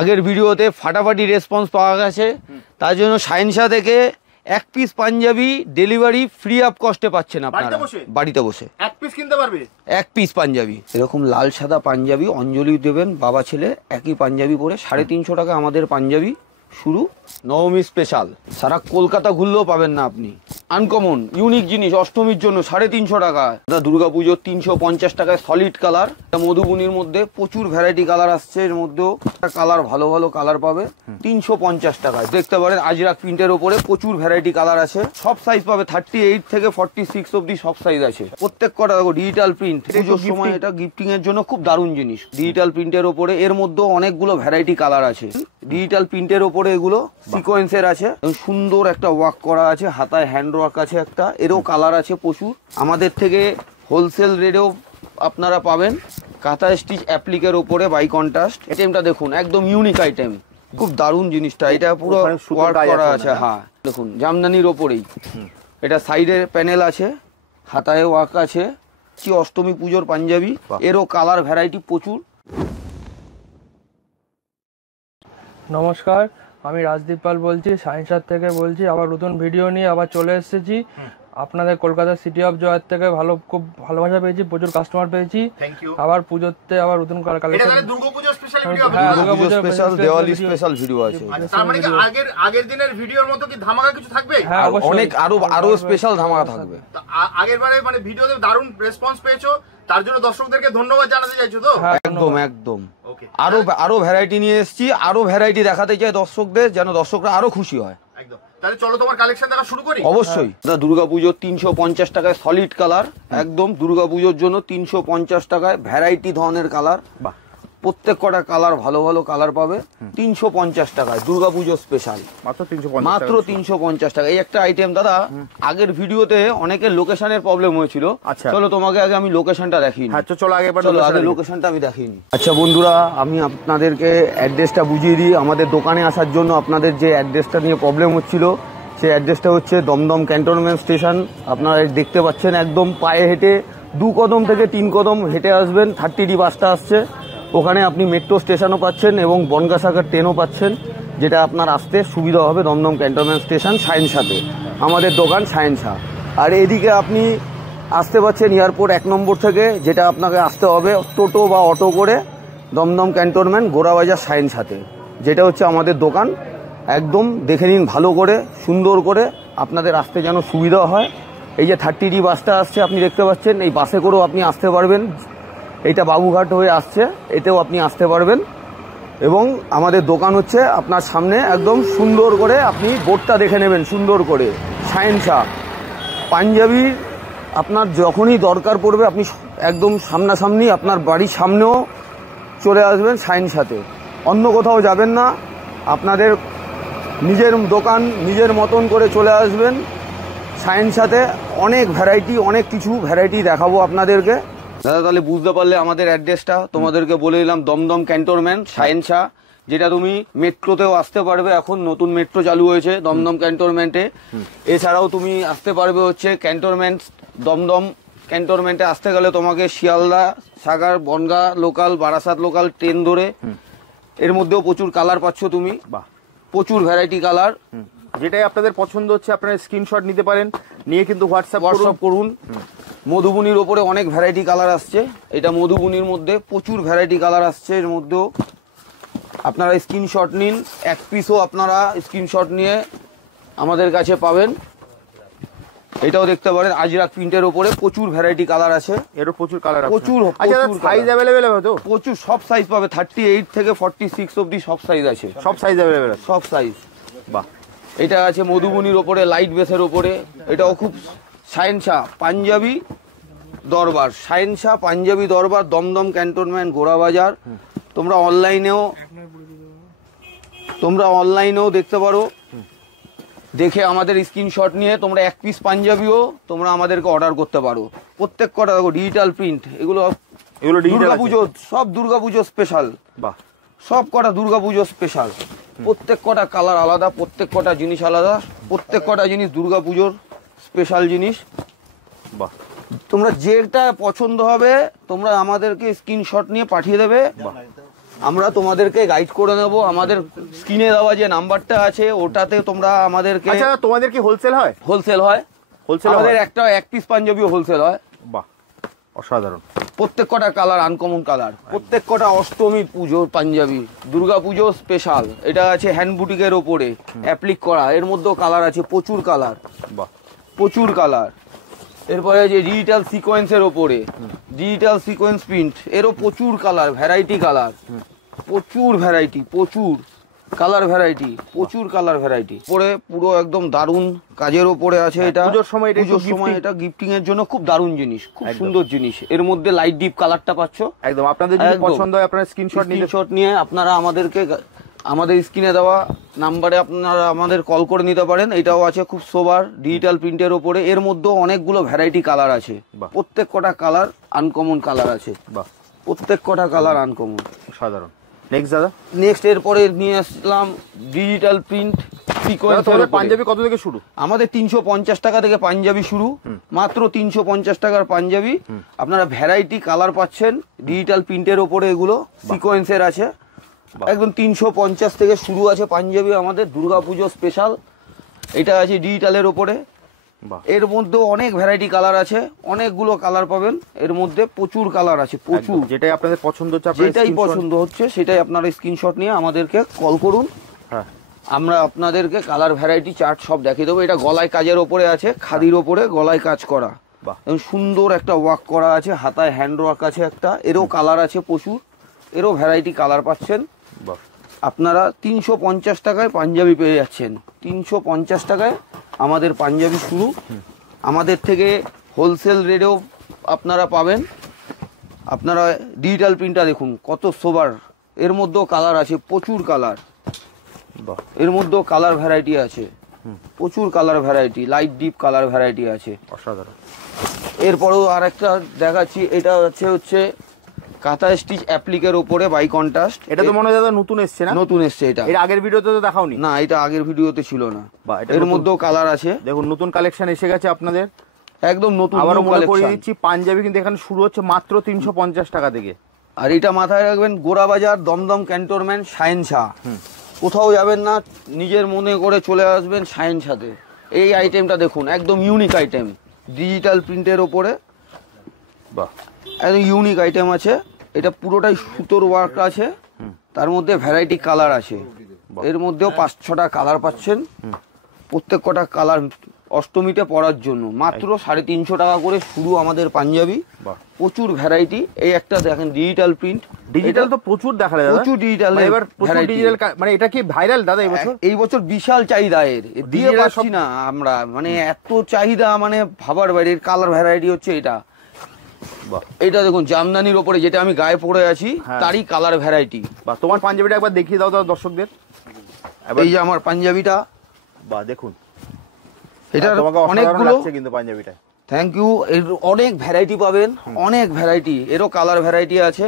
আগের ভিডিওতে ফাটাফাটি রেসপন্স পাওয়া গেছে, তার জন্য শাহিনশা থেকে এক piece Punjabi delivery free of কস্টে পাচ্ছেন আপনারা বাড়িতে বসে। এক পিস কিনতে পারবে, এক পিস পাঞ্জাবি। এরকম লাল সাদা পাঞ্জাবি অঞ্জলি দেবেন বাবা ছেলে একই পাঞ্জাবি পরে 350 টাকা আমাদের পাঞ্জাবি শুরু। নবমী স্পেশাল, সারা কলকাতা ঘুরলেও পাবেন না আপনি। আনকমন ইউনিক জিনিস অষ্টমীর জন্য 350 টাকা। দুর্গা পুজোর 350 টাকায় সলিড কালার। মধুবনীর মধ্যে প্রচুর ভ্যারাইটি কালার আসছে, এর মধ্যেও কালার ভালো ভালো কালার পাবে 350 টাকায়। দেখতে পারেন আজরাক প্রিন্টের ওপরে প্রচুর ভ্যারাইটি কালার আছে, সব সাইজ পাবে 38 থেকে 46 অব্দি সব সাইজ আছে। প্রত্যেক কটা দেখো ডিজিটাল প্রিন্ট, পুজোর সময় এটা গিফটিং এর জন্য খুব দারুণ জিনিস। ডিজিটাল প্রিন্টের ওপরে এর মধ্যেও অনেকগুলো ভ্যারাইটি কালার আছে। ডিজিটাল প্রিন্টের ওপরে এগুলো সিকোয়েন্সের আছে, সুন্দর একটা ওয়ার্ক করা আছে, হাতায় হ্যান্ড ওয়ার্ক আছে একটা, এরও কালার আছে প্রচুর। আমাদের থেকে হোলসেল রেটেও আপনারা পাবেন। কাঁথা স্টিচ অ্যাপ্লিকের ওপরে বাই কন্ট্রাস্ট। আইটেমটা দেখুন একদম ইউনিক আইটেম, খুব দারুণ জিনিসটা। এটা পুরো ওয়ার্ক করা আছে, হ্যাঁ দেখুন জামদানির ওপরেই। এটা সাইডে প্যানেল আছে, হাতায় ওয়ার্ক আছে। কি অষ্টমী পুজোর পাঞ্জাবি, এরও কালার ভ্যারাইটি প্রচুর। নমস্কার, আমি রাজদীপ পাল বলছি, শাহিনশার থেকে বলছি। আবার নতুন ভিডিও নিয়ে আবার চলে এসেছি আপনাদের কলকাতা সিটি অফ জয়ের থেকে। খুব ভালোবাসা পেয়েছি, প্রচুর কাস্টমার পেয়েছি। আবার পুজোতে আবার নতুন collection, Durga Puja special video, Durga Puja special, Diwali special video আছে। তার মানে কি আগের দিনের ভিডিওর মতো কি ধামাকা কিছু থাকবে? হ্যাঁ অনেক আরো স্পেশাল ধামাকা থাকবে। আগের বারে মানে ভিডিওতে দারুণ রেসপন্স পেয়েছো, তার জন্য দর্শকদেরকে ধন্যবাদ জানাতে চাইছো তো? একদম একদম। আরো ভ্যারাইটি নিয়ে এসেছি, আরো ভ্যারাইটি দেখাতে চাই দর্শকদের, যেন দর্শকরা আরো খুশি হয়। একদম। তাহলে চলো তোমার কালেকশন দেখা শুরু করি। অবশ্যই। দুর্গাপুজোর 350 টাকায় সলিড কালার, একদম দুর্গাপুজোর জন্য 350 টাকায় ভ্যারাইটি ধরনের কালার। প্রত্যেক কটা কালার ভালো ভালো কালার পাবে 350 টাকায়। দুর্গাপুজো স্পেশাল মাত্র 350 টাকা। এই একটা আইটেম দাদা, আগের ভিডিওতে অনেকের লোকেশনের প্রবলেম হয়েছিল। চলো তোমাকে আগে আমি লোকেশনটা দেখিয়ে নিই। চলো আগে লোকেশনটা আমি দেখিয়ে নিই। আচ্ছা বন্ধুরা, আমি আপনাদেরকে অ্যাড্রেসটা বুঝিয়ে দিই। আমাদের দোকানে আসার জন্য আপনাদের যে অ্যাড্রেসটা নিয়ে প্রবলেম হচ্ছিল, সেই অ্যাড্রেসটা হচ্ছে দমদম ক্যান্টনমেন্ট স্টেশন। আপনারা দেখতে পাচ্ছেন, একদম পায়ে হেঁটে 2 কদম থেকে 3 কদম হেঁটে আসবেন। 30D বাসটা আসছে, ওখানে আপনি মেট্রো স্টেশনও পাচ্ছেন এবং বনগাঁ ট্রেনও পাচ্ছেন, যেটা আপনার আসতে সুবিধা হবে। দমদম ক্যান্টনমেন্ট স্টেশন শাহিনশাতে আমাদের দোকান শাহিনশা। আর এদিকে আপনি আসতে পাচ্ছেন এয়ারপোর্ট 1 নম্বর থেকে, যেটা আপনাকে আসতে হবে টোটো বা অটো করে দমদম ক্যান্টনমেন্ট গোড়াবাজার শাহিনশাতে, যেটা হচ্ছে আমাদের দোকান। একদম দেখে নিন ভালো করে, সুন্দর করে, আপনাদের আসতে যেন সুবিধা হয়। এই যে 30D বাসটা আসছে আপনি দেখতে পাচ্ছেন, এই বাসে করেও আপনি আসতে পারবেন। এইটা বাবুঘাট হয়ে আসছে, এতেও আপনি আসতে পারবেন। এবং আমাদের দোকান হচ্ছে আপনার সামনে, একদম সুন্দর করে আপনি বোর্ডটা দেখে নেবেন সুন্দর করে, শাহিনশা পাঞ্জাবি। আপনার যখনই দরকার পড়বে আপনি একদম সামনাসামনি, আপনার বাড়ির সামনেও চলে আসবেন শাহিনশাতে, অন্য কোথাও যাবেন না। আপনাদের নিজের দোকান নিজের মতন করে চলে আসবেন শাহিনশাতে। অনেক ভ্যারাইটি, অনেক কিছু ভ্যারাইটি দেখাবো আপনাদেরকে। দাদা তাহলে বুঝতে পারলে আমাদের অ্যাড্রেসটা তোমাদেরকে বলে দিলাম। দমদম ক্যান্টনমেন্ট শাহিনশা, যেটা তুমি মেট্রোতেও আসতে পারবে, এখন নতুন মেট্রো চালু হয়েছে দমদম ক্যান্টনমেন্টে। এছাড়াও তুমি আসতে পারবে হচ্ছে ক্যান্টনমেন্ট, দমদম ক্যান্টনমেন্টে আসতে গেলে তোমাকে Sealdah, Sagar, Bongaon local, Barasat local train ধরে। এর মধ্যেও প্রচুর কালার পাচ্ছ তুমি, প্রচুর ভ্যারাইটি কালার। যেটাই আপনাদের পছন্দ হচ্ছে আপনারা স্ক্রিনশট নিতে পারেন, নিয়ে কিন্তু হোয়াটসঅ্যাপ করুন। মধুবনীর ওপরে অনেক ভ্যারাইটি কালার আসছে। এটা মধুবনীর মধ্যে প্রচুর ভ্যারাইটি কালার আসছে। এর মধ্যেও আপনারা স্ক্রিনশট নিন, 1 পিসও আপনারা স্ক্রিনশট নিয়ে আমাদের কাছে পাবেন। এটাও দেখতে পারেন আজরাক প্রিন্টের ওপরে প্রচুর ভ্যারাইটি কালার আছে। এরও প্রচুর কালার আছে, প্রচুর সাইজ অ্যাভেলেবেল হবে তো? প্রচুর, সব সাইজ পাবে। 38 থেকে 46 অব্দি সব সাইজ আছে। সব সাইজ অ্যাভেলেবেল, সব সাইজ। বাহ। এটা আছে মধুবনীর ওপরে লাইট বেসের ওপরে, এটাও খুব শাহিনশা পাঞ্জাবি দরবার, শাহিনশা পাঞ্জাবি দরবার, দমদম ক্যান্টনমেন্ট গোড়াবাজার। তোমরা অনলাইনেও দেখতে পারো, দেখে আমাদের স্ক্রিনশট নিয়ে তোমরা 1 পিস পাঞ্জাবিও তোমরা আমাদেরকে অর্ডার করতে পারো। প্রত্যেক কটা দেখো ডিজিটাল প্রিন্ট, এগুলো দুর্গাপুজো, সব দুর্গাপুজো স্পেশাল। বাহ, সব কটা দুর্গাপুজো স্পেশাল। প্রত্যেক কটা কালার আলাদা, প্রত্যেক কটা জিনিস আলাদা, প্রত্যেক কটা জিনিস দুর্গাপুজোর স্পেশাল জিনিস। বাহ, তোমরা যেটা পছন্দ হবে তোমরা আমাদেরকে স্ক্রিনশট নিয়ে পাঠিয়ে দেবে। আমরা তোমাদেরকে গাইড করে নেব। আমাদের স্ক্রিনে দেওয়া যে নাম্বারটা আছে ওটাতে তোমরা আমাদেরকে। আচ্ছা তোমাদের কি হোলসেল হয়? হোলসেল হয়, হোলসেল আমাদের একটা এক পিস পাঞ্জাবিও হোলসেল হয়। বাহ, অসাধারণ। প্রত্যেক কটা কালার আনকমন কালার, প্রত্যেক কটা অষ্টমী পুজোর পাঞ্জাবি, দুর্গা পুজো স্পেশাল। এটা আছে হ্যান্ড বুটিকের ওপরে অ্যাপ্লিক করা, এর মধ্যেও কালার আছে প্রচুর কালার। বাহ, প্রচুর কালার। এরপরে যে ডিজিটাল সিকোয়েন্সের ওপরে ডিজিটাল সিকোয়েন্স প্রিন্ট, এরও প্রচুর কালার, ভ্যারাইটি কালার, প্রচুর ভ্যারাইটি, প্রচুর কালার ভ্যারাইটি, প্রচুর কালার ভ্যারাইটি। পরে পুরো একদম দারুণ কাজের ওপরে আছে। এটা পুজোর সময়, পুজোর সময় এটা গিফটিং এর জন্য খুব দারুণ জিনিস, খুব সুন্দর জিনিস। এর মধ্যে লাইট ডিপ কালারটা পাচ্ছ একদম। আপনাদের যদি পছন্দ হয় আপনারা স্ক্রিনশট নিয়ে আপনারা আমাদেরকে আমাদের স্ক্রিনে দেওয়া নাম্বারে আপনারা আমাদের কল করে নিতে পারেন। এটাও আছে খুব সোবার ডিজিটাল প্রিন্টের ওপরে। এর মধ্যেও অনেকগুলো ভ্যারাইটি কালার আছে, প্রত্যেক কটা কালার আনকমন কালার আছে। বাহ, প্রত্যেক কটা কালার আনকমন, সাধারণ। নেক্সট দাদা, নেক্সট এরপরে নিয়ে আসলাম ডিজিটাল প্রিন্ট সিকোয়েন্সের পাঞ্জাবি। কত থেকে শুরু? আমাদের 350 টাকা থেকে পাঞ্জাবি শুরু, মাত্র 350 টাকার পাঞ্জাবি। আপনারা ভ্যারাইটি কালার পাচ্ছেন ডিজিটাল প্রিন্টের ওপরে, এগুলো সিকোয়েন্সের আছে। একদম 350 থেকে শুরু আছে পাঞ্জাবি আমাদের, দুর্গাপুজো স্পেশাল। এটা আছে ডিজিটালের ওপরে। এর মধ্যেও অনেক ভ্যারাইটি কালার আছে, অনেকগুলো কালার পাবেন এর মধ্যে, প্রচুর কালার আছে, প্রচুর। যেটাই আপনাদের পছন্দ হচ্ছে, যেটাই পছন্দ হচ্ছে সেটাই আপনারা স্ক্রিনশট নিয়ে আমাদেরকে কল করুন। হ্যাঁ, আমরা আপনাদেরকে কালার ভ্যারাইটি চার্ট সব দেখিয়ে দেবো। এটা গলায় কাজের ওপরে আছে, খাদির ওপরে গলায় কাজ করা, সুন্দর একটা ওয়ার্ক করা আছে, হাতায় হ্যান্ড ওয়ার্ক আছে একটা। এরও কালার আছে প্রচুর, এরও ভ্যারাইটি কালার পাচ্ছেন। আপনারা 350 টাকায় পাঞ্জাবি পেয়ে যাচ্ছেন। 350 টাকায় আমাদের পাঞ্জাবি শুরু। আমাদের থেকে হোলসেল রেটেও আপনারা পাবেন। আপনারা ডিজিটাল প্রিন্টটা দেখুন কত সোবার, এর মধ্যেও কালার আছে, প্রচুর কালার। এর মধ্যেও কালার ভ্যারাইটি আছে, প্রচুর colour variety, light deep colour variety আছে, অসাধারণ। এরপরেও আর একটা দেখাচ্ছি, এটা হচ্ছে কাঁথা স্টিচ অ্যাপ্লিকের উপরে বাই কন্ট্রাস্ট। এটা তো মনে হয় দাদা নতুন এসছে না? নতুন এসছে এটা। এর আগের ভিডিওতে তো দেখাওনি? না, এটা আগের ভিডিওতে ছিল না। এর মধ্যেও কালার আছে, দেখুন নতুন কালেকশন এসে গেছে আপনাদের, একদম নতুন। আবার মনে করিয়ে দিচ্ছি পাঞ্জাবি কিন্তু এখানে শুরু হচ্ছে মাত্র 350 টাকা থেকে। আর এটা মাথায় রাখবেন, গোড়াবাজার দমদম ক্যান্টনমেন্ট শাহেনশাহ। কোথাও যাবেন না, নিজের মনে করে চলে আসবেন শাহেনশাহতে। এই আইটেমটা দেখুন, একদম ইউনিক আইটেম, ডিজিটাল প্রিন্টের ওপরে। বাহ, একদম ইউনিক আইটেম আছে। এটা পুরোটাই সুতোর ওয়ার্ক আছে, তার মধ্যে ভ্যারাইটি কালার আছে। এর মধ্যেও 5-6টা কালার পাচ্ছেন, প্রত্যেক কটা কালার অষ্টমীতে পরার জন্য। মাত্র 350 টাকা করে শুরু আমাদের পাঞ্জাবি, প্রচুর ভ্যারাইটি। এই একটা দেখেন ডিজিটাল প্রিন্ট, ডিজিটাল তো প্রচুর দেখা যায়, প্রচুর ডিজিটাল। এবার প্রচুর ডিজিটাল, মানে এটা কি ভাইরাল দাদা এই বছর? এই বছর বিশাল চাহিদা এর, দিয়ে পাচ্ছি না আমরা, মানে এত চাহিদা, মানে ভাবার বাইরে। কালার ভ্যারাইটি হচ্ছে এটা। এটা দেখুন জামদানির ওপরে, যেটা আমি গায়ে পরে আছি তারই কালার ভ্যারাইটি। বা তোমার পাঞ্জাবিটা একবার দেখিয়ে দাও দাদা দর্শকদের। এই যে আমার পাঞ্জাবিটা, বা দেখুন, এটা অনেকগুলো কিন্তু পাঞ্জাবিটা। Thank you. এর অনেক ভ্যারাইটি পাবেন, অনেক ভ্যারাইটি। এরও কালার ভ্যারাইটি আছে,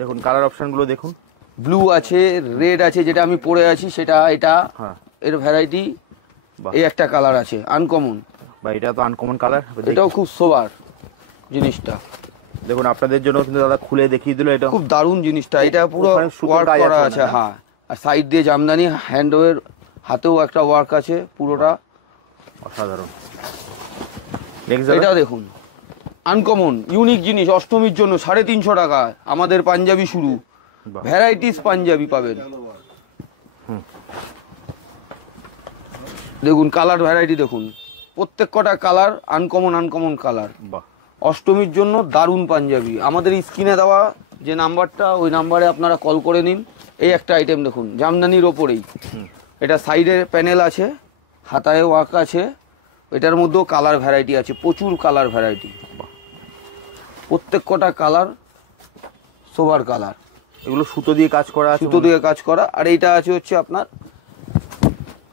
দেখুন কালার অপশনগুলো দেখুন। ব্লু আছে, রেড আছে, যেটা আমি পরে আছি সেটা। এটা এর ভ্যারাইটি, এই একটা কালার আছে আনকমন, বা এটা তো আনকমন কালার। এটাও খুব সোবার জিনিসটা। দেখুন আপনাদের জন্য কিন্তু দাদা খুলে দেখিয়ে দিল, এটা খুব দারুণ জিনিসটা। এটা পুরো ওয়ার্ক করা আছে, হ্যাঁ। আর সাইড দিয়ে জামদানি, হ্যান্ডওয়ের, হাতেও একটা ওয়ার্ক আছে, পুরোটা অসাধারণ। এটা দেখুন আনকমন ইউনিক জিনিস, অষ্টমীর জন্য 350 টাকা আমাদের পাঞ্জাবি শুরু। ভ্যারাইটিস পাঞ্জাবি পাবেন, দেখুন কালার ভ্যারাইটি দেখুন, প্রত্যেক কটা কালার আনকমন, আনকমন কালার। অষ্টমীর জন্য দারুণ পাঞ্জাবি। আমাদের স্ক্রিনে দেওয়া যে নাম্বারটা, ওই নাম্বারে আপনারা কল করে নিন। এই একটা আইটেম দেখুন জামদানির ওপরেই, এটা সাইডে প্যানেল আছে, হাতায় ওয়ার্ক আছে। এটার মধ্যেও কালার ভ্যারাইটি আছে, প্রচুর কালার ভ্যারাইটি, প্রত্যেক কটা কালার সোবার কালার। এগুলো সুতো দিয়ে কাজ করা, সুতো দিয়ে কাজ করা। আর এইটা আছে হচ্ছে আপনার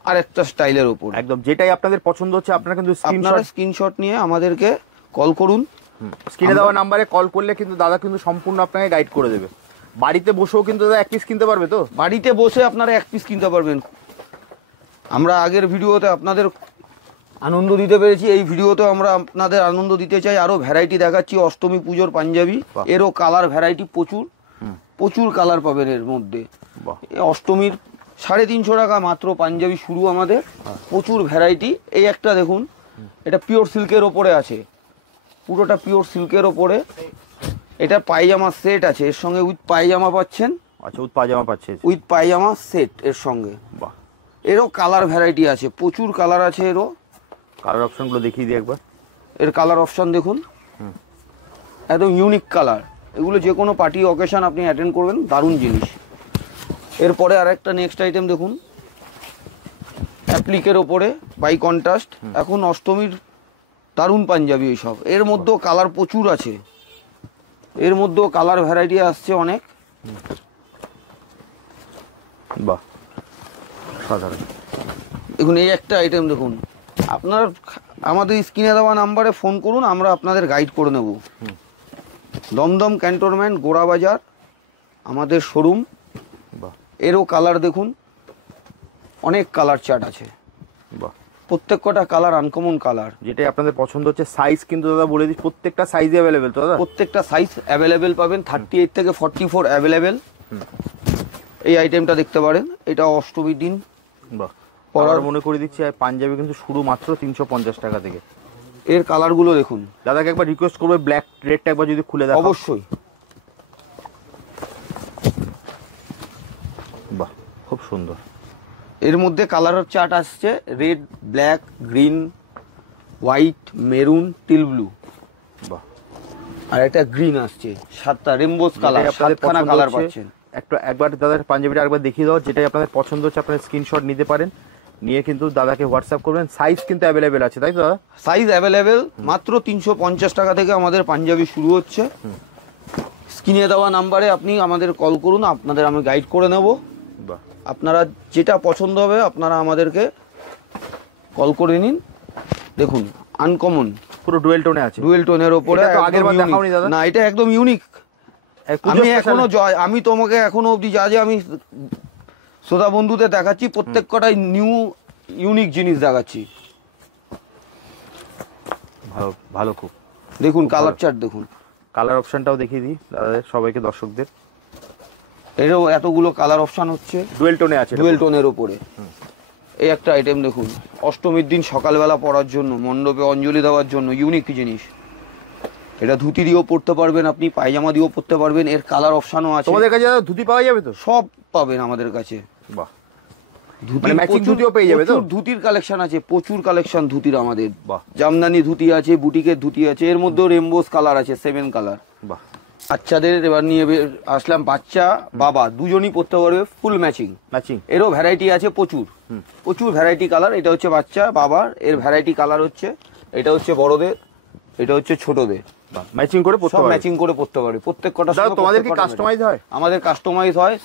আরেকটা স্টাইলের ওপর, একদম যেটাই আপনাদের পছন্দ হচ্ছে আপনারা কিন্তু স্ক্রিনশট নিয়ে আমাদেরকে কল করুন। স্ক্রিনে দেওয়া নাম্বারে কল করলে কিন্তু দাদা কিন্তু সম্পূর্ণ আপনাকে গাইড করে দেবে। বাড়িতে বসেও কিন্তু দাদা এক পিস কিনতে পারবে তো? বাড়িতে বসে আপনারা এক পিস কিনতে পারবেন। আমরা আগের ভিডিওতে আপনাদের আনন্দ দিতে পেরেছি, এই ভিডিওতে আমরা আপনাদের আনন্দ দিতে চাই। আরো ভ্যারাইটি দেখাচ্ছি অষ্টমী পুজোর পাঞ্জাবি, এরও কালার ভ্যারাইটি প্রচুর। প্রচুর কালার পাবেন এর মধ্যে। বাহ, এই অষ্টমীর 350 টাকা মাত্র পাঞ্জাবি শুরু আমাদের, প্রচুর ভ্যারাইটি। এই একটা দেখুন, এটা পিওর সিল্কের ওপরে আছে, পুরোটা পিওর সিল্কের ওপরে। এটা পায়জামা সেট আছে এর সঙ্গে, উইথ পায়জামা পাচ্ছেন। আচ্ছা, পায়জামা পাচ্ছে। উইথ পায়জামা সেট এর সঙ্গে। বাহ, এরও কালার ভ্যারাইটি আছে, প্রচুর কালার আছে এরও। কালার অপশনগুলো দেখিয়ে দিই একবার। এর কালার অপশন দেখুন, একদম ইউনিক কালার। এগুলো যে কোনো পার্টি অকেশন আপনি অ্যাটেন্ড করবেন, দারুণ জিনিস। এরপরে আরেকটা নেক্সট আইটেম দেখুন, অ্যাপ্লিকের ওপরে বাই কন্ট্রাস্ট। এখন অষ্টমীর দারুণ পাঞ্জাবি এইসব। এর মধ্যেও কালার প্রচুর আছে, এর মধ্যেও কালার ভ্যারাইটি আসছে অনেক। বাহ, সাধারণ। দেখুন এই একটা আইটেম দেখুন, আপনার আমাদের স্ক্রিনে দেওয়া নাম্বারে ফোন করুন, আমরা আপনাদের গাইড করে নেব। দমদম ক্যান্টনমেন্ট গোড়াবাজার আমাদের শোরুম। বাহ, এরও কালার দেখুন, অনেক কালার চার্ট আছে। বাহ, প্রত্যেক কটা কালার আনকমন কালার। যেটাই আপনাদের পছন্দ হচ্ছে। সাইজ কিন্তু দাদা বলে দিচ্ছি, প্রত্যেকটা সাইজে অ্যাভেলেবেল তো দাদা? প্রত্যেকটা সাইজ অ্যাভেলেবেল পাবেন, 38 থেকে 44 অ্যাভেলেবেল। এই আইটেমটা দেখতে পারেন, এটা অষ্টমীর দিন। বাহ, পরার মনে করে দিচ্ছি, পাঞ্জাবি কিন্তু শুরু মাত্র 350 টাকা থেকে। এর কালারগুলো দেখুন। দাদাকে একবার রিকোয়েস্ট করবে ব্ল্যাক রেডটা একবার যদি খুলে দেয়। অবশ্যই। বাহ, খুব সুন্দর। এর মধ্যে কালারের চার্ট আসছে, red, black, green, white, maroon, teal blue. বাহ, আর একটা গ্রিন আসছে, 7টা রেমবোস কালার, 7খানা কালার পাচ্ছেন। একবার দাদার পাঞ্জাবিটা একবার দেখিয়ে দাও, যেটাই আপনাদের পছন্দ হচ্ছে আপনারা স্ক্রিনশট নিতে পারেন, নিয়ে কিন্তু দাদাকে হোয়াটসঅ্যাপ করবেন। সাইজ কিন্তু অ্যাভেলেবেল আছে, তাই তো দাদা? সাইজ অ্যাভেলেবেল, মাত্র 350 টাকা থেকে আমাদের পাঞ্জাবি শুরু হচ্ছে। স্ক্রিনে দেওয়া নাম্বারে আপনি আমাদের কল করুন, আপনাদের আমি গাইড করে নেব। বাহ, আপনারা যেটা পছন্দ হবে আপনারা আমাদেরকে কল করে নিন। দেখুন আনকমন, পুরো ডুয়েল টোনে আছে। ডুয়েল টোনের ওপরে। এটা তো আগের বার দেখাওনি দাদা? না, এটা একদম ইউনিক। আমি এখনো আমি তোমাকে এখনো অবধি যা আমি শ্রোতা বন্ধুদের দেখাচ্ছি, প্রত্যেক কটাই নিউ ইউনিক জিনিস দেখাচ্ছি। ভালো ভালো, খুব দেখুন কালার চার্ট দেখুন, কালার অপশনটাও দেখিয়ে দিই দাদাদের সবাইকে, দর্শকদের। এরও এতগুলো কালার অপশন হচ্ছে, ডুয়েল টোনে আছে, ডুয়েল টোনের ওপরে। এই একটা আইটেম দেখুন, অষ্টমীর দিন সকালবেলা পরার জন্য, মণ্ডপে অঞ্জলি দেওয়ার জন্য ইউনিক জিনিস। এটা ধুতি দিয়েও পরতে পারবেন আপনি, পায়জামা দিয়েও পরতে পারবেন। এর কালার অপশনও আছে। তোমাদের কাছে ধুতি পাওয়া যাবে তো? সব পাবেন আমাদের কাছে। বাহ, ধুতি ম্যাচিং ধুতিও পেয়ে যাবে তো? ধুতির কালেকশন আছে, প্রচুর কালেকশন ধুতির আমাদের। বাহ, জামদানি ধুতি আছে, বুটিকের ধুতি আছে, এর মধ্যেও রেমবোস কালার আছে, 7 কালার। বাহ, বাচ্চাদের এবার নিয়ে আসলাম, বাচ্চা বাবা দুজনই পরতে পারবে, ফুল ম্যাচিং। ম্যাচিং এরও ভ্যারাইটি আছে প্রচুর, প্রচুর ভ্যারাইটি কালার। এটা হচ্ছে বাচ্চা বাবার, এর ভ্যারাইটি কালার হচ্ছে, এটা হচ্ছে বড়দের, এটা হচ্ছে ছোটদের। ম্যাচিং করে পড়তে সব পারবে, ম্যাচিং করে পড়তে পারবে প্রত্যেক কটা। তোমাদের কি কাস্টমাইজ হয়? আমাদের কাস্টমাইজ হয়,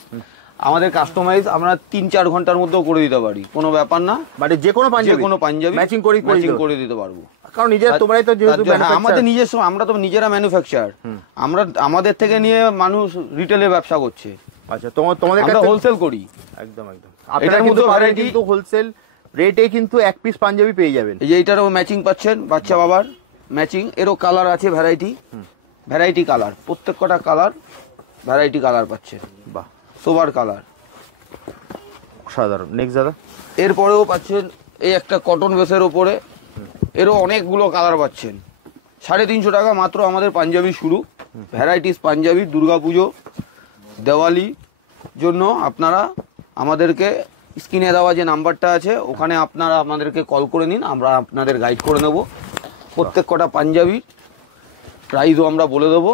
আমাদের কাস্টমাইজ আমরা 3-4 ঘন্টার মধ্যেও করে দিতে পারি, কোনো ব্যাপার না। মানে যে কোনো পাঞ্জাবি ম্যাচিং করে দিতে পারবো। কারণ নিজের তোমরাই তো যেহেতু আমাদের নিজস্ব, আমরা তো নিজেরা ম্যানুফ্যাকচার, আমরা আমাদের থেকে নিয়ে মানুষ রিটেলে ব্যবসা করছে। আচ্ছা, তোমাদের আমরা হোলসেল করি। একদম একদম। আপনারা কিন্তু হোলসেল রেটে কিন্তু এক পিস পাঞ্জাবি পেয়ে যাবেন। এই যে এইটারও ম্যাচিং পাচ্ছেন, বাচ্চা বাবার ম্যাচিং। এরও কালার আছে, ভ্যারাইটি কালার, প্রত্যেক কটা কালার ভ্যারাইটি কালার পাচ্ছেন। বাহ, সোবার কালার, সাধারণ। নেক্সট দাদা, এরপরেও পাচ্ছেন এই একটা কটন বেসের ওপরে, এরও অনেকগুলো কালার পাচ্ছেন। 350 টাকা মাত্র আমাদের পাঞ্জাবি শুরু। ভ্যারাইটিস পাঞ্জাবি, দুর্গাপুজো, দেওয়ালি জন্য আপনারা আমাদেরকে স্ক্রিনে দেওয়া যে নাম্বারটা আছে ওখানে আপনারা আমাদেরকে কল করে নিন, আমরা আপনাদের গাইড করে নেব। প্রত্যেক কটা পাঞ্জাবির প্রাইসও আমরা বলে দেবো।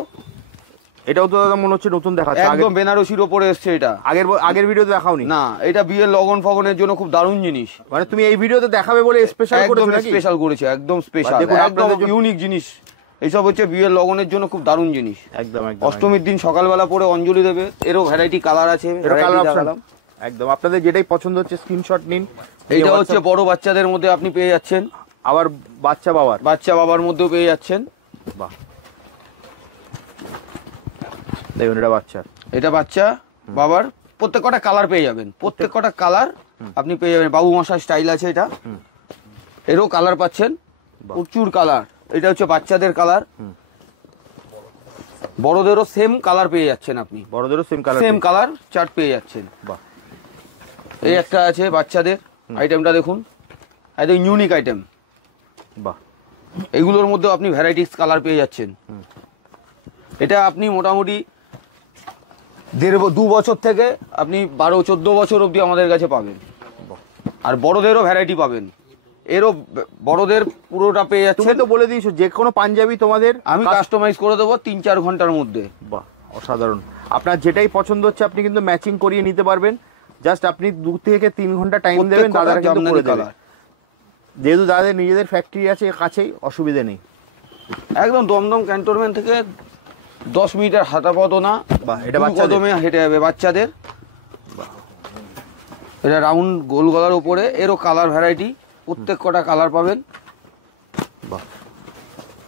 এটাও তো দাদা মনে হচ্ছে নতুন দেখাচ্ছে, একদম বেনারসির ওপরে এসছে। এটা আগের ভিডিওতে দেখাওনি? না, এটা বিয়ের লগন ফগনের জন্য খুব দারুণ জিনিস। মানে তুমি এই ভিডিওতে দেখাবে বলে স্পেশাল করেছো নাকি? স্পেশাল করেছে, একদম স্পেশাল, একদম ইউনিক জিনিস। এইসব হচ্ছে বিয়ের লগনের জন্য খুব দারুণ জিনিস। একদম একদম। অষ্টমীর দিন সকালবেলা পরে অঞ্জলি দেবে, এরও ভ্যারাইটি কালার আছে, একদম। আপনাদের যেটাই পছন্দ হচ্ছে স্ক্রিনশট নিন। এইটা হচ্ছে বড় বাচ্চাদের মধ্যে আপনি পেয়ে যাচ্ছেন, আবার বাচ্চা বাবার মধ্যেও পেয়ে যাচ্ছেন। বাহ, দেখুন এটা বাচ্চা বাবার, প্রত্যেক কটা কালার পেয়ে যাবেন, প্রত্যেক কটা কালার আপনি পেয়ে যাবেন। বাবু মশাই স্টাইল আছে এটা, এরও কালার পাচ্ছেন, প্রচুর কালার। এটা হচ্ছে বাচ্চাদের কালার, বড়দেরও সেম কালার পেয়ে যাচ্ছেন আপনি, বড়দেরও সেম কালার চার্ট পেয়ে যাচ্ছেন। বাহ, এই একটা আছে বাচ্চাদের আইটেমটা দেখুন, একদম ইউনিক আইটেম। বাহ, এগুলোর মধ্যে আপনি ভ্যারাইটিস কালার পেয়ে যাচ্ছেন। এটা আপনি মোটামুটি 1.5-2 বছর থেকে আপনি 12-14 বছর অবধি আমাদের কাছে পাবেন। আর বড়দেরও ভ্যারাইটি পাবেন, এরও বড়দের পুরোটা পেয়ে তুমি যাচ্ছেন। তো বলে দিয়েছো যে কোনো পাঞ্জাবি তোমাদের আমি কাস্টমাইজ করে দেবো 3-4 ঘন্টার মধ্যে। বাহ, অসাধারণ। আপনার যেটাই পছন্দ হচ্ছে আপনি কিন্তু ম্যাচিং করিয়ে নিতে পারবেন। জাস্ট আপনি 2 থেকে 3 ঘন্টা টাইম দেবেন, দাদারা কিন্তু করে দেবে। যেহেতু দাদাদের নিজেদের ফ্যাক্টরি আছে কাছেই, অসুবিধা নেই। একদম দমদম ক্যান্টনমেন্ট থেকে 10 মিনিটের হাঁটা পথও না। বাহ, এটা দুই বাচ্চাদের? কদমে হেঁটে যাবে বাচ্চাদের। এটা রাউন্ড গোল গলার উপরে, এরও কালার ভ্যারাইটি, প্রত্যেক কটা কালার পাবেন। বাহ,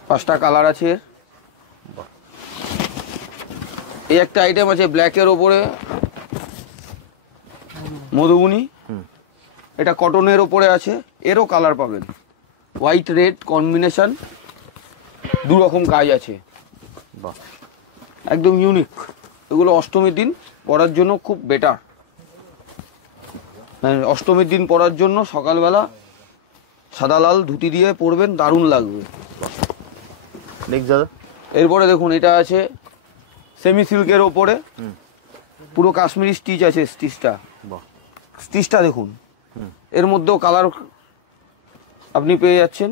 5টা কালার আছে এর। এই একটা আইটেম আছে ব্ল্যাকের ওপরে মধুবনী, এটা কটনের ওপরে আছে, এরও কালার পাবেন। হোয়াইট রেড কম্বিনেশন, 2 রকম কাজ আছে। বাহ, একদম ইউনিক। এগুলো অষ্টমীর দিন পরার জন্য খুব বেটার। অষ্টমীর দিন পরার জন্য সকালবেলা সাদা লাল ধুতি দিয়ে পরবেন, দারুণ লাগবে। নেক্সট দাদা। এরপরে দেখুন এটা আছে সেমি সিল্কের ওপরে, পুরো কাশ্মীরি স্টিচ আছে। বাহ, স্টিচটা দেখুন, এর মধ্যেও কালার আপনি পেয়ে যাচ্ছেন।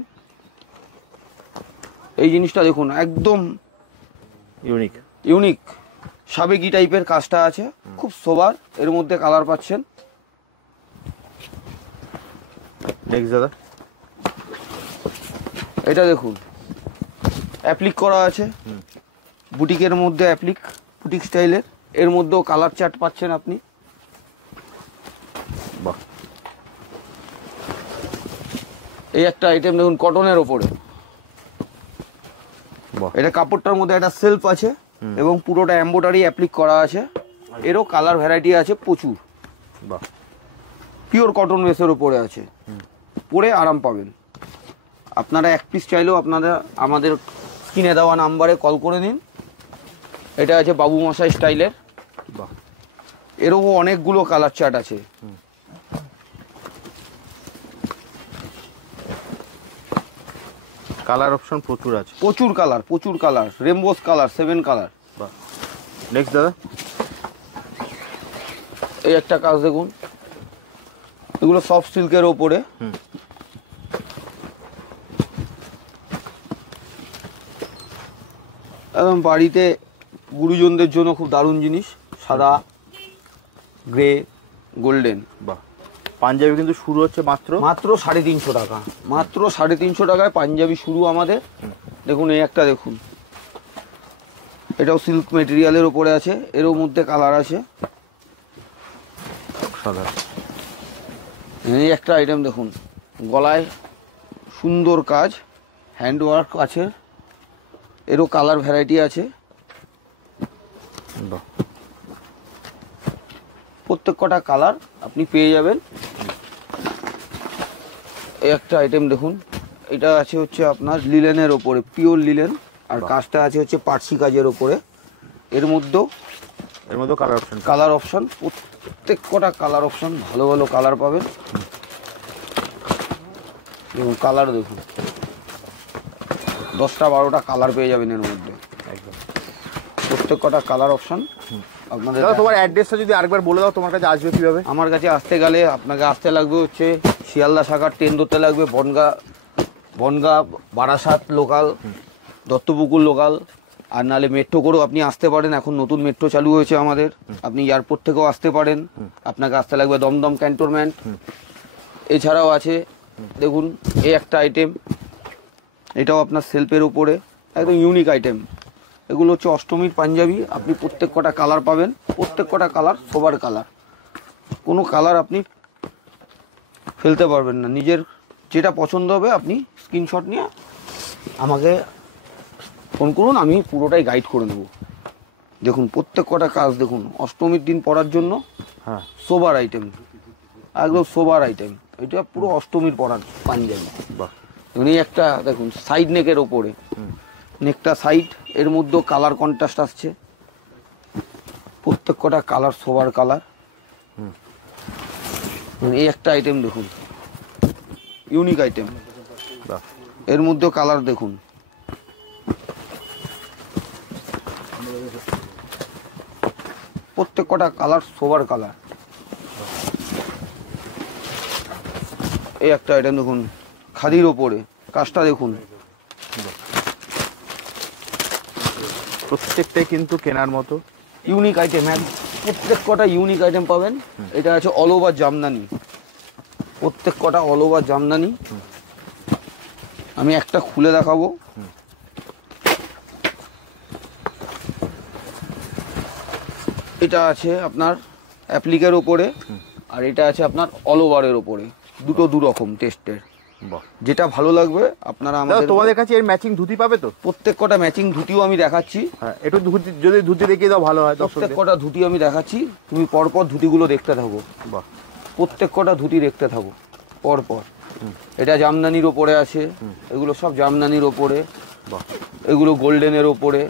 এই জিনিসটা দেখুন, একদম ইউনিক সাবেকি টাইপের কাজটা আছে, খুব সোবার। এর মধ্যে কালার পাচ্ছেন। নেক্সট দাদা। এটা দেখুন অ্যাপ্লিক করা আছে, বুটিকের মধ্যে অ্যাপ্লিক, বুটিক স্টাইলের। এর মধ্যেও কালার চার্ট পাচ্ছেন আপনি। বাহ, এই একটা আইটেম দেখুন কটনের ওপরে। বাহ, এটা কাপড়টার মধ্যে একটা সেলফ আছে এবং পুরোটা এমব্রয়ডারি অ্যাপ্লিক করা আছে। এরও কালার ভ্যারাইটি আছে প্রচুর। বাহ, পিওর কটন বেসের উপরে আছে, পরে আরাম পাবেন। আপনারা 1 পিস চাইলেও আপনারা আমাদের স্ক্রিনে দেওয়া নাম্বারে কল করে নিন। এটা আছে বাবু মশাই স্টাইলের। বাহ, এরও অনেকগুলো কালার চার্ট আছে। কালার অপশন প্রচুর আছে। প্রচুর কালার, রেমবোস কালার, 7 কালার। বাহ, নেক্সট দাদা। এই একটা কাজ দেখুন, এগুলো সফট সিল্কের ওপরে। একদম বাড়িতে গুরুজনদের জন্য খুব দারুণ জিনিস, সাদা, গ্রে, গোল্ডেন। বাহ, পাঞ্জাবি কিন্তু শুরু হচ্ছে মাত্র 350 টাকা। মাত্র 350 টাকায় পাঞ্জাবি শুরু আমাদের। দেখুন এই একটা দেখুন, এটাও সিল্ক মেটেরিয়ালের ওপরে আছে, এরও মধ্যে কালার আছে। সাধারণ। এই একটা আইটেম দেখুন, গলায় সুন্দর কাজ, হ্যান্ডওয়ার্ক আছে, এরও কালার ভ্যারাইটি আছে। বাহ, প্রত্যেক কটা কালার আপনি পেয়ে যাবেন। এই একটা আইটেম দেখুন, এটা আছে হচ্ছে আপনার লিলেনের ওপরে, পিওর লিলেন, আর কাজটা আছে হচ্ছে পার্সি কাজের ওপরে। এর মধ্যেও কালার অপশন, প্রত্যেক কটা কালার অপশন, ভালো ভালো কালার পাবেন। দেখুন কালার দেখুন, 10টা-12টা কালার পেয়ে যাবেন এর মধ্যে। একদম প্রত্যেক কটা কালার অপশন আপনাদের। দাদা তোমার অ্যাড্রেসটা যদি আরেকবার বলে দাও, তোমার কাছে আসবে কিভাবে? আমার কাছে আসতে গেলে আপনাকে আসতে লাগবে হচ্ছে শিয়ালদা শাখার ট্রেন ধরতে লাগবে, বনগা বারাসাত লোকাল, দত্তপুকুর লোকাল, আর নাহলে মেট্রো করেও আপনি আসতে পারেন। এখন নতুন মেট্রো চালু হয়েছে আমাদের, আপনি এয়ারপোর্ট থেকেও আসতে পারেন। আপনাকে আসতে লাগবে দমদম ক্যান্টনমেন্ট। এছাড়াও আছে দেখুন এই একটা আইটেম, এটাও আপনার সেলফের উপরে, একদম ইউনিক আইটেম। এগুলো হচ্ছে অষ্টমীর পাঞ্জাবি। আপনি প্রত্যেক কটা কালার পাবেন, প্রত্যেক কটা কালার সোবার কালার, কোনো কালার আপনি ফেলতে পারবেন না। নিজের যেটা পছন্দ হবে আপনি স্ক্রিনশট নিয়ে আমাকে ফোন করুন, আমি পুরোটাই গাইড করে নেব। দেখুন প্রত্যেক কটা কাজ দেখুন, অষ্টমীর দিন পরার জন্য হ্যাঁ, সোবার আইটেম, একদম সোবার আইটেম। এটা পুরো অষ্টমীর পরার পাঞ্জাবি। বাহ, এই একটা দেখুন সাইড নেকের ওপরে, নেকটা সাইড, এর মধ্যেও কালার কন্ট্রাস্ট আসছে, প্রত্যেক কটা কালার সোবার কালার। এই একটা আইটেম দেখুন, ইউনিক আইটেম, এর মধ্যেও কালার দেখুন। প্রত্যেক কটা কালার সোবার কালার। এই একটা আইটেম দেখুন, খাদির ওপরে কাজটা দেখুন। প্রত্যেকটাই কিন্তু কেনার মতো ইউনিক আইটেম, প্রত্যেক কটা ইউনিক আইটেম পাবেন। এটা আছে অল ওভার জামদানি, প্রত্যেক কটা অল ওভার জামদানি। আমি একটা খুলে দেখাবো। এটা আছে আপনার অ্যাপ্লিকের ওপরে, আর এটা আছে আপনার অল ওভারের ওপরে, দুটো দু রকম টেস্টের। যেটা ভালো লাগবে আপনারা আমাদের, তোমাদের কাছে এর ম্যাচিং ধুতি পাবে তো? প্রত্যেক কটা ম্যাচিং ধুতিও আমি দেখাচ্ছি। হ্যাঁ, একটু ধুতি যদি ধুতি দেখিয়ে দাও ভালো হয়। প্রত্যেক কটা ধুতি আমি দেখাচ্ছি, তুমি পরপর ধুতিগুলো দেখতে থাকো। বাহ, প্রত্যেক কটা ধুতি দেখতে থাকো পরপর। এটা জামদানির ওপরে আছে, এগুলো সব জামদানির ওপরে, এগুলো গোল্ডেনের ওপরে,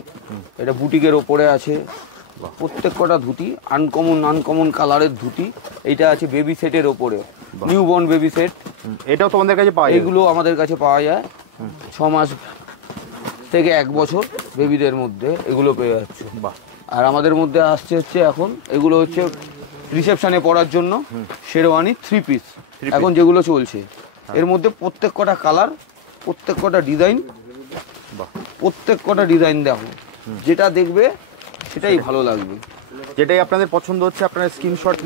এটা বুটিকের ওপরে আছে। প্রত্যেক কটা ধুতি আনকমন কালারের ধুতি। এইটা আছে বেবি সেটের ওপরে, নিউ বর্ন বেবি সেট। এটাও তোমাদের কাছে পাওয়া যায়? এগুলো আমাদের কাছে পাওয়া যায় 6 মাস থেকে 1 বছর বেবিদের মধ্যে এগুলো পেয়ে যাচ্ছে। বাহ। আর আমাদের মধ্যে আসছে হচ্ছে এখন এগুলো হচ্ছে রিসেপশনে পরার জন্য শেরওয়ানি 3 পিস এখন যেগুলো চলছে। এর মধ্যে প্রত্যেক কটা কালার, প্রত্যেক কটা ডিজাইন, প্রত্যেক কটা ডিজাইন দেখো, যেটা দেখবে সেটাই ভালো লাগবে। যেটাই আপনাদের পছন্দ হচ্ছে আপনারা স্ক্রিনশট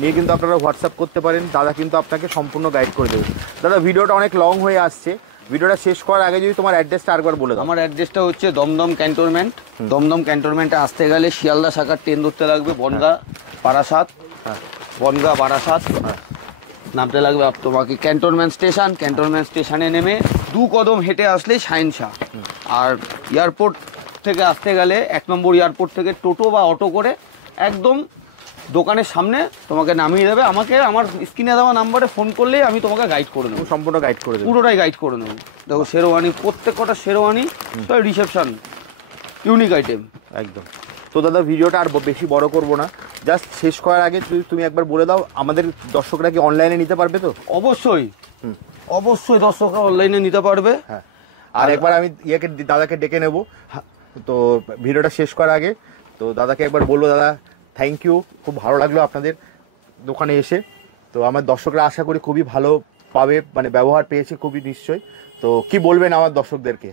নিয়ে কিন্তু আপনারা হোয়াটসঅ্যাপ করতে পারেন। দাদা কিন্তু আপনাকে সম্পূর্ণ গাইড করে দেবে। দাদা ভিডিওটা অনেক লং হয়ে আসছে, ভিডিওটা শেষ করার আগে যদি তোমার অ্যাড্রেসটা আরেকবার বলে দাও। আমার অ্যাড্রেসটা হচ্ছে দমদম ক্যান্টনমেন্ট। দমদম ক্যান্টনমেন্টে আসতে গেলে শিয়ালদা শাখার ট্রেন ধরতে লাগবে বনগাঁ বারাসাত, বনগাঁ বারাসাত নামতে লাগবে তোমাকে ক্যান্টনমেন্ট স্টেশন। ক্যান্টনমেন্ট স্টেশনে নেমে 2 কদম হেঁটে আসলেই শাহিনশাহ। আর এয়ারপোর্ট থেকে আসতে গেলে 1 নম্বর এয়ারপোর্ট থেকে টোটো বা অটো করে একদম দোকানের সামনে তোমাকে নামিয়ে দেবে। আমাকে আমার স্ক্রিনে দেওয়া নাম্বারে ফোন করলেই আমি তোমাকে গাইড করে নেবো, সম্পূর্ণ গাইড করে দেবো, পুরোটাই গাইড করে নেবো। দেখো শেরওয়ানি, প্রত্যেক কটা শেরওয়ানি সব রিসেপশন ইউনিক আইটেম একদম। তো দাদা ভিডিওটা আর বেশি বড় করব না, জাস্ট শেষ করার আগে তুমি একবার বলে দাও আমাদের দর্শকরা কি অনলাইনে নিতে পারবে তো? অবশ্যই অবশ্যই দর্শকরা অনলাইনে নিতে পারবে। হ্যাঁ, আর একবার আমি দাদাকে ডেকে নেব। তো ভিডিওটা শেষ করার আগে তো দাদাকে একবার বলবো, দাদা থ্যাংক ইউ, খুব ভালো লাগলো আপনাদের দোকানে এসে। তো আমার দর্শকরা আশা করি খুবই ভালো পাবে, মানে ব্যবহার পেয়েছে খুবই নিশ্চয়ই। তো কি বলবেন আমার দর্শকদেরকে?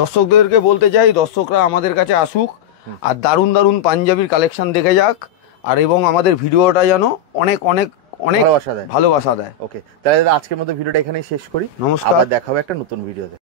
দর্শকদেরকে বলতে চাই দর্শকরা আমাদের কাছে আসুক আর দারুণ দারুণ পাঞ্জাবির কালেকশন দেখে যাক, আর এবং আমাদের ভিডিওটা যেন অনেক অনেক অনেক ভালোবাসা দেয়। ভালোবাসা দেয়। ওকে, তাহলে দাদা আজকের মতো ভিডিওটা এখানেই শেষ করি। নমস্কার, আবার দেখা হবে একটা নতুন ভিডিওতে।